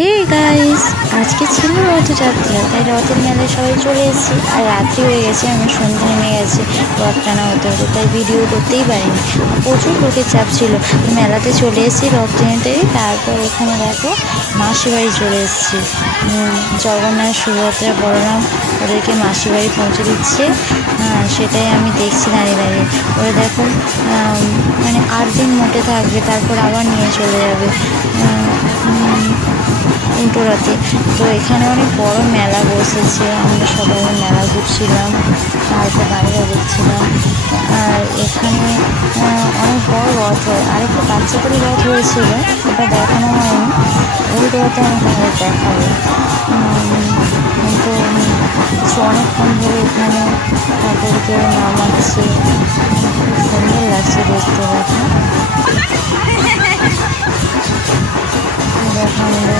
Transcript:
Hey guys, আজকে ছিল রথযাত্রা, তাই রথের মেলায় সবাই চলে এসেছি। আর রাত্রি হয়ে গেছে, আমার সন্ধ্যা নেমে গেছে, রথ টানা হতে হতে, তাই ভিডিও করতেই পারিনি। প্রচুর লোকের চাপ ছিল। মেলাতে চলে এসেছি রথ টেনেতে। তারপর এখানে দেখো মাসি বাড়ি চলে এসেছি। জগন্নাথ, সুভদ্রা, বলরাম ওদেরকে মাসি বাড়ি পৌঁছে দিচ্ছে। সেটাই আমি দেখছি দাঁড়িয়ে দাঁড়িয়ে। ওরা দেখো মানে 8 দিন মোটে থাকবে, তারপর আবার নিয়ে চলে যাবে উল্টো রথে। তো এখানে অনেক বড় মেলা বসেছে, আমরা সবাই মেলা ঘুরছিলাম, তারপর দাঁড়িয়ে দেখছিলাম। আর এখানে অনেক বড় রথ হয়। আরেকটা বাচ্চাদের রথ হয়েছিল, ওটা দেখানো হয়নি, ওই রথে আমি তোমাদের দেখাবো। তো অনেকক্ষণ ধরে এখানে ঠাকুরকে নামাচ্ছে, খুব সুন্দর লাগছে দেখতে। দেখো আমাদের